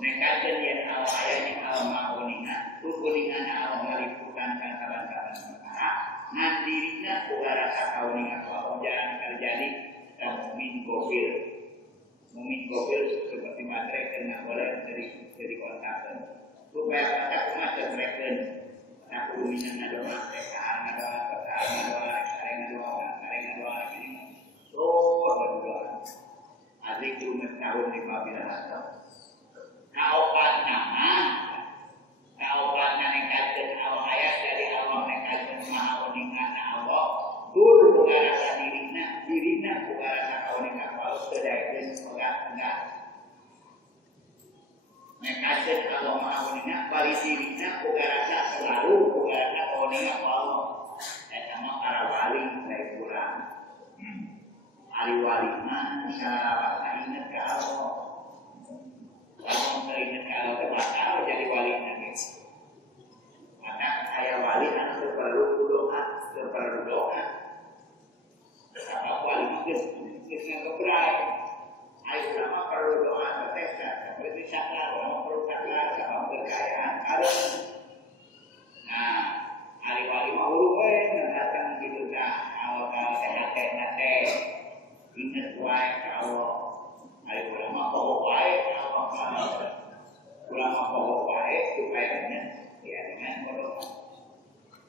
nekajen yang awal ayatnya awal makunina kuningan awal meliputan kan kawan-kawan perkara mandirinya ulah rasa kauningan awal jangan terjadi mumin gofil seperti materai kena boleh dari kontak supaya kontak macam mereka aku minang doa mereka doa ini berdoa adik cuma tahun 15 tahun Kaupat nekajen awal ayat dari Allah nekajen maha uningan Allah dulu bukan rasa dirina bukan rasa kauningan Allah sedaikan enggak nekajen Allah maha uningan bari dirina bukan rasa selalu bukan rasa kauningan Allah sama para wali dari kurang hari wali mah misalnya rasa ingat ke Allah kalau teringat kalau terbakar jadi wali nanti. Maka ayah wali anak perlu doa. Apa wali mungkin yang keberai. Ayah ulama perlu doa bertekad. Seperti saklar, ulama perlu saklar sama kekayaan ada. Nah, hari wali mau urut datang gitu dah. Awal nate ingat wae Allah. Hari ulama pokok wae ulama pokok baik supaya dengan berdoa.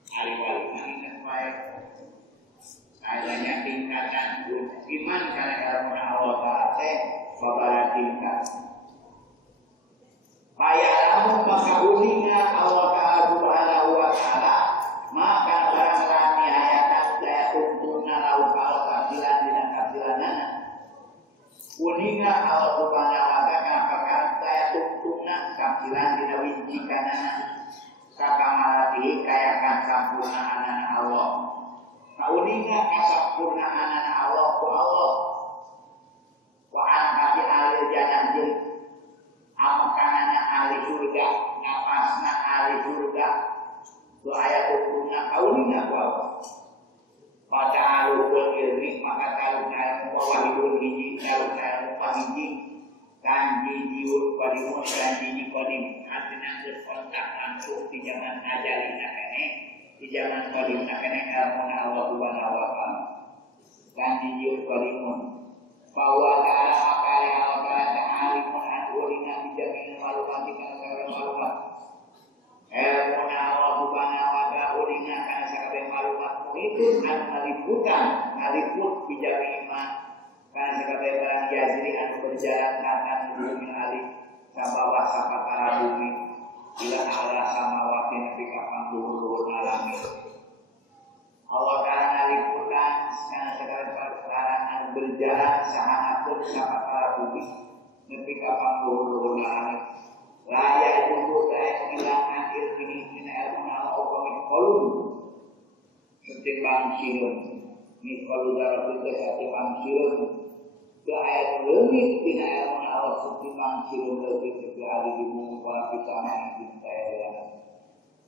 Hari wali ingat baik. Adanya tingkatan iman karena ilmu Allah Taala babara tingkat. Bayaramu maka uninga Allah Subhanahu wa taala maka barang rami hayatan daya tuntuna lau kalau kasilan dina kasilanana. Uninga Allah Subhanahu wa taala perkara daya tuntuna kasilan dina winjikanana kakamalabi kayakan sampurna anak Allah. Kauninga kasampurna anak Allah ku Allah. Wa anakati alil janajil amkanana ahli surga napasna ahli surga doa ayat hukumna kauninga ku Allah. Pada alukul ilmi maka kaluna wahidun hiji kaluna pahiji kanji jiut padimun kanji kodim artinya berkontak langsung di zaman ajalina kene di zaman kodimna kene ilmuna Allah subhanahu wa ta'ala kanji jiut padimun bahwa ta'ala makari Allah ta'alimun adurina bijamin malumat dikana sakabeh malumat ilmuna Allah subhanahu wa ta'ala urina kana sakabeh malumat itu ngaliput bijamin iman karena sekabeh barang jazri anu berjalan tangan bumi alih sabawah sapatara bumi ila ala samawati nepi ka pangluhur-luhur alam Allah kana ngaliputan karena segala perkara berjalan sahanapun sama para bumi nepi ka pangluhur langit. Layak tunggu saya menghilangkan ilmu ini ilmu Allah umpamit kolum setimbang sirun. Ini kalau darah kita setimbang sirun ke ayat lebih dina ilmu Allah setimbang sirun lebih ke hari di bumi para kita yang kita ya.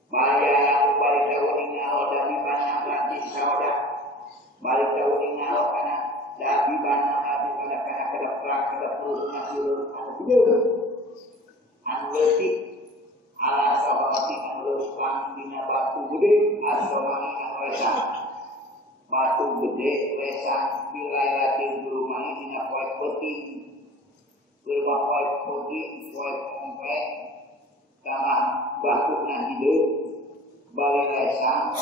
Bayar balik tahun ini Allah dari banyak berarti saudara balik tahun ini Allah karena dari banyak berarti pada karena kedap masih anu gede anu letik ala sahabati anu selang dina batu gede atau mangi anu lesang batu gede lesang bilayatin rumah ini dina poek penting berupa poek penting poek komplek sama batu na hidup balik lesang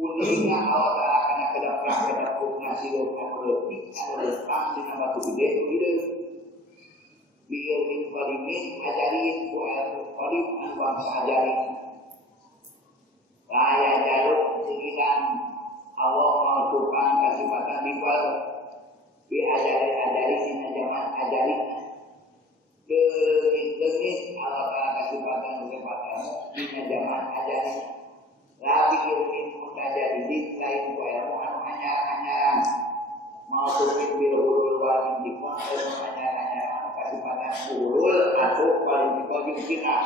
kuningnya Allah Ta'ala karena kedap-kedap nasi lokan letik anu lesang dina batu gede hidup biar min kalimin ajarin ilmu kalim an bangsa ajarin raya jaluk sekian Allah menentukan kesempatan dibal bi ajarin dina zaman ajarin Gemit Allah Ta'ala kesempatan kesempatan dina zaman ajarin labi ilmin mutajadidin lain ku ilmu anu anyar-anyaran mau tukin bilhurul wal intikon ilmu anyar-anyaran kesempatan hurul atau paling dikojing kita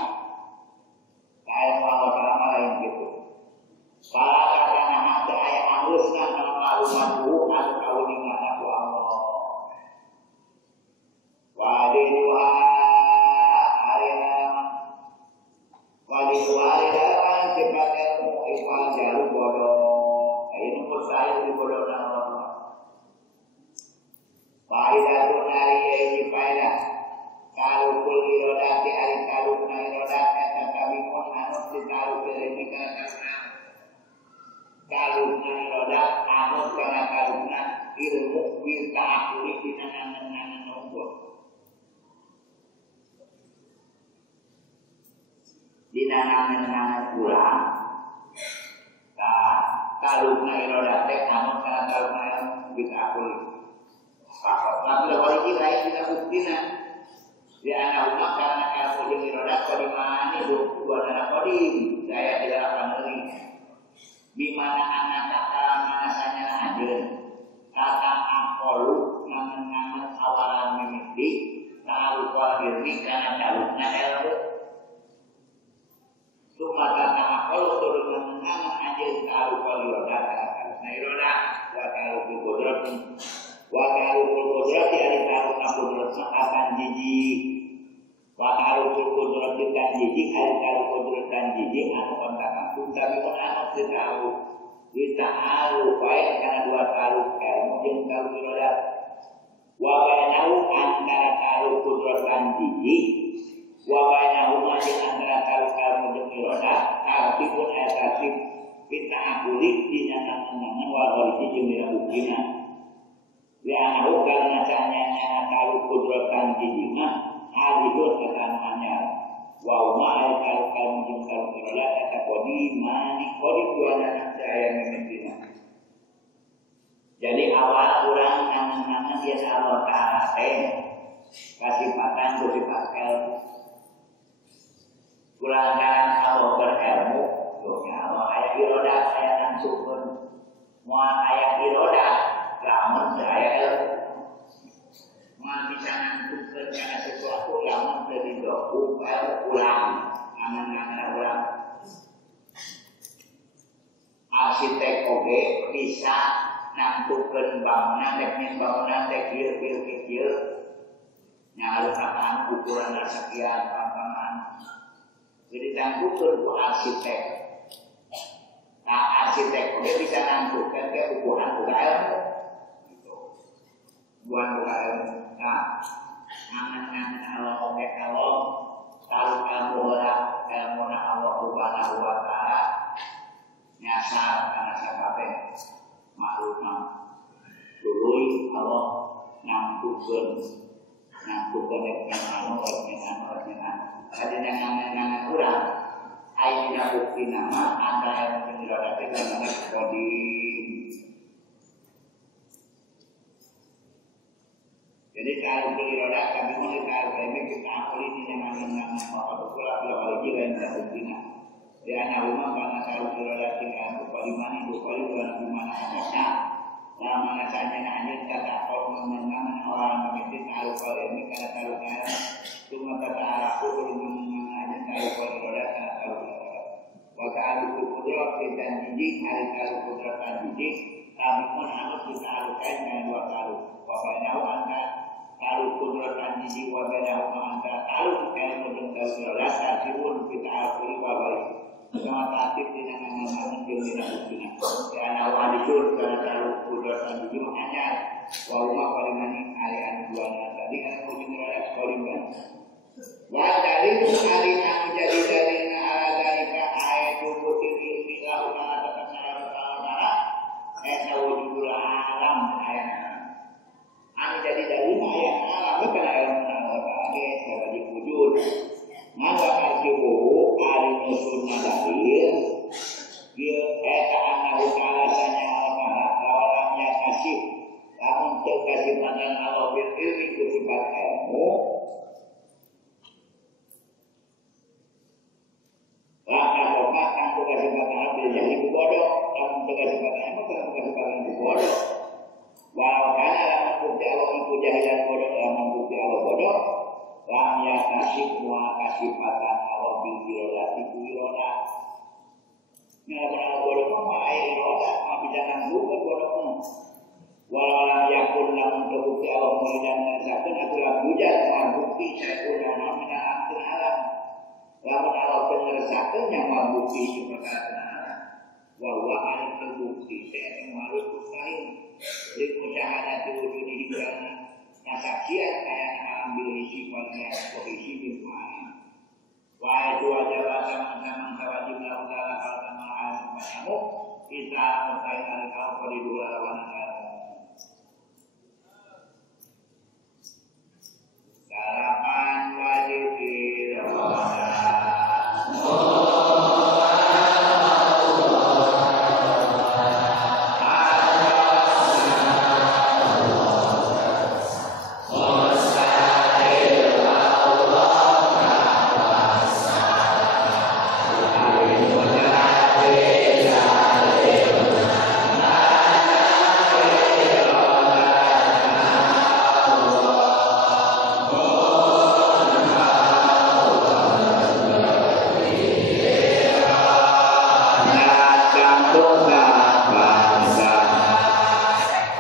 kayak Allah Ta'ala lain gitu para kakana hati ayat anggusna nama maklumatku atau kaulingan aku Allah wadiduha wadiduha cepat ilmu ikhwan jalur bodoh ini mustahil di bodoh dan Allah faidatun hari ini faidah kalau kul irodati hari kalau na irodat eta kabimon anut di kalau ini karena kalau na irodat anut karena kalau na ilmu bisa akuli di nangan nombor di nangan ulang kalau na irodat anut karena kalau na bisa akuli tapi kalau ini lain tidak buktinya dia anak umat karena kamu jadi roda kodimani dua anak kodim saya tidak akan beri di mana anak kata mana saya hadir kata angkolu nangan awalan mimpi tahu kuatir ni karena caluknya ilmu cuma kata angkolu turun nangan hadir tahu kuali roda karena roda kalau kukodrat di hari tahu kukodrat akan jijik Wakalu kudrat dan jijik, hari kudrat dan jijik, anu kontak aku, tapi pun anak tahu, kita tahu, baik karena dua tahu, ilmu yang tahu kudrat. Wabainahu antara tahu kudrat dan jijik, wabainahu masih antara tahu ilmu yang kudrat, tapi pun asasif kita akulik di nangan walau di jumlah bukina. Lianahu karena sanya tahu kudrat dan jijik mah. Alihur ketanahnya wa ma'al kalkal mujungkal kirolat kata kodi mani kodi dua anak saya memilkinya jadi awal orang nangan-nangan dia Allah Ta'ala kasih patan bersifat ilmu kulantaran Allah berilmu dunia Allah ayat irodat saya langsungkan mau ayat irodat lamun saya ilmu mau bisa nantukan karena sesuatu yang menjadi ulang angan-angan ulang arsitek oke bisa nantukan bangunan teknik bangunan tekil kecil yang harus apaan ukuran sekian pantangan jadi nantukan ke arsitek nah arsitek oke bisa nantukan ke ukuran UKM buat UKM nah angan-angan Allah oke Allah tahu ilmu orang ilmu Allah Subhanahu wa Ta'ala nyasar karena sebabnya makhluknya dului Allah nampukeun yang anu tadi nangan urang Aina bukti nama antara yang menyerodati dan anak kodim. Jadi kalau beli roda kami mau kalau kami kita akui ini dengan apa pula lagi lain tak bukti nama. Dia anak rumah karena kalau beli roda tinggal bukti mana bukti di mana ada. Lama ngasanya nanya kata kau mengenang orang mengerti kalau ini karena kalau cuma kata aku belum mengenang kalau roda karena kalau waktu kudrat dan didik hari kalau kudrat dan didik kami pun harus kita alukan dengan dua kalau wabanahu antara kalau kudrat dan didik wabanahu antara kalau ilmu dan kalau tasibun kita alukuri wabai sama tatib dengan nama dengan buktinya karena wadijur karena kalau kudrat dan didik hanya wawuma palimani alian dua tadi kan kudrat eksperimen wadari hari kami jadi dari aladalika ayat butir ilmi lahu ala ta'ala esa wujudul alam ayat ani jadi dari ayat alam bukan ayat ta'ala jadi wujud maka artibu ari musuhna dalil dia esa anahu ta'ala tanya Allah lawannya kasih lamun terkasih pandan Allah bil ilmi kusifat ilmu Laka obat aku kasih kata ambil jadi bodoh, kamu kasih kata kamu kasih kata bodoh. Walau karena dalam bukti Allah mempuja dan bodoh dalam bukti Allah bodoh, lamnya kasih semua kasih kata Allah bil irodati iroda. Nggak pernah bodoh mah air iroda, mah bisa nanggung bodohmu. Walau lam yakun lamun bukti Allah dan sakit atulah hujat mah bukti saya udah namanya akhir alam. Lamun Allah pengersakan yang membukti di perkataan bahwa ada terbukti saya yang harus bersaing di musyahada wujud ini karena kesaksian saya ambil sifatnya posisi di mana wah itu adalah sama-sama wajib lakukan kalau sama kamu kita bersaing dengan kau di dua lawan sarapan wajib dilakukan.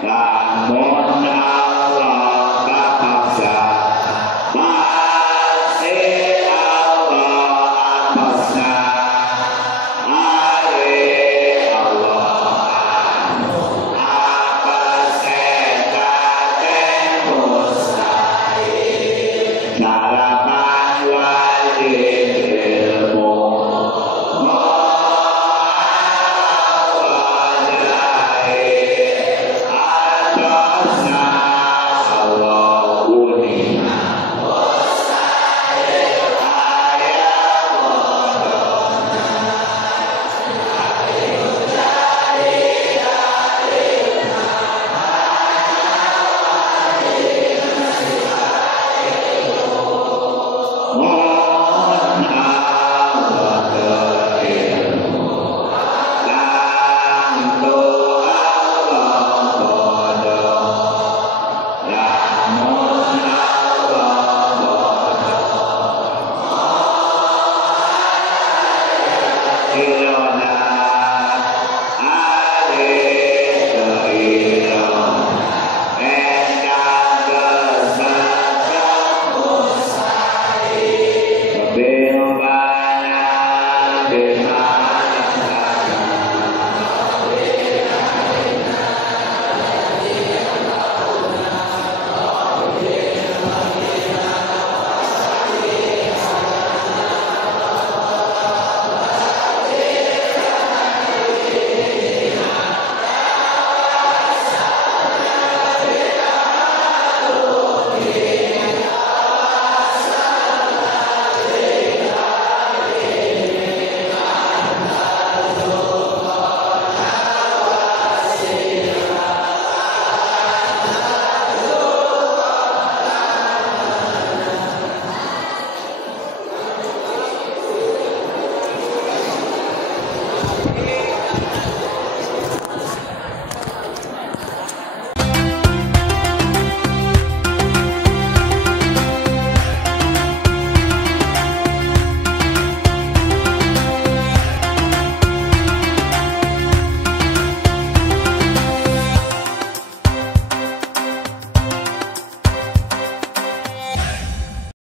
Nah